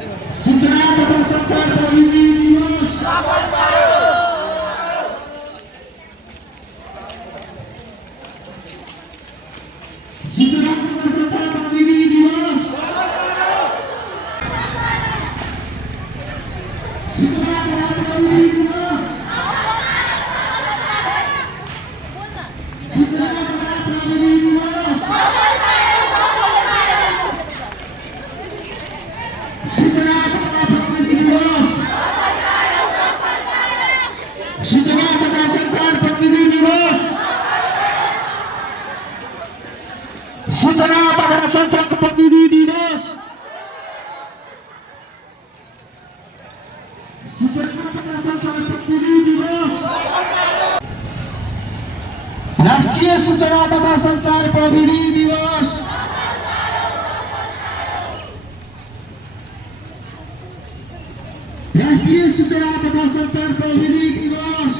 सूचना तथा संचार प्रविधि दिवस सफल भयो। सूचना तथा संचार प्रविधि दिवस सूचना तथा प्रविधि दिवस सूचना तथा प्रविधि दिवस सूचना तथा प्रविधि दिवस सूचना तथा संचार प्रविधि दिवस सूचना तथा संचार प्रविधि दिवस सूचना तथा संचार प्रविधि दिवस राष्ट्रीय सूचना तथा संचार प्रविधि दिवस राष्ट्रीय सूचना तथा संचार प्रविधि दिवस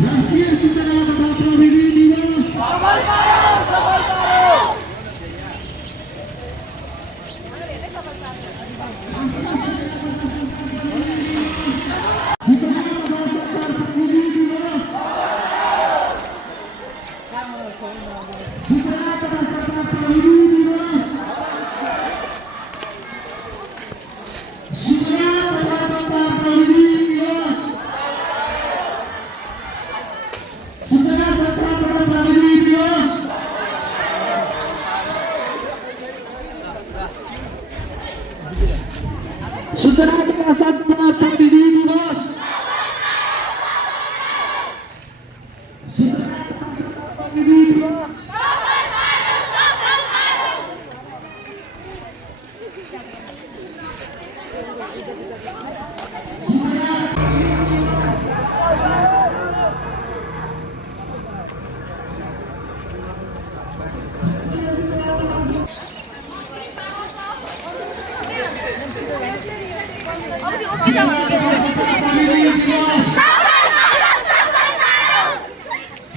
राष्ट्रीय सूचना तथा प्रविधि दिवस सफल भयो, सफल भयो। सूचना तथा संचार प्रविधि दिवस सूचना तथा संचार प्रविधि दिवस सूचना तथा संचार प्रविधि दिवस सूचना संचार तथा प्रविधि दिवस सूचना तथा संचार प्रविधि दिवस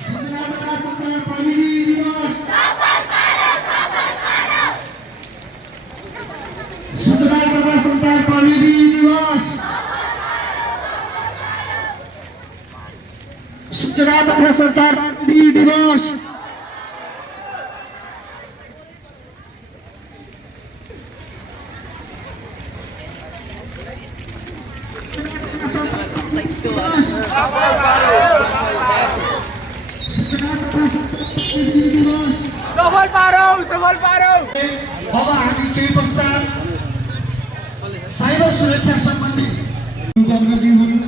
सूचना तथा संचार प्रविधि दिवस सूचना तथा संचार प्रविधि दिवस सूचना तथा संचार प्रविधि दिवस सफल भयो, सूचना तथा संचार प्रविधि दिवस सफल पारो, सफल पारो। अब हामी केही पश्चात साइबर सुरक्षा सम्बन्धी कर्मचारी हुन्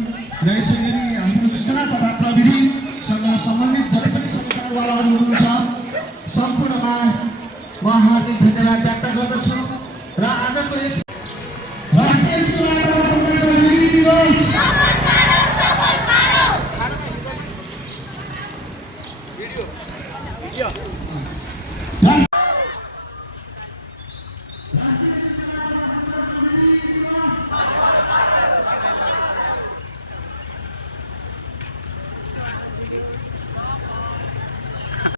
र यसै गरी हाम्रो सूचना तथा प्रविधिसँग सम्बन्धित जति पनि सञ्चारवालाहरू हुनुहुन्छ सम्पूर्णमा म हार्दिक धन्यवाद व्यक्त गर्दछु।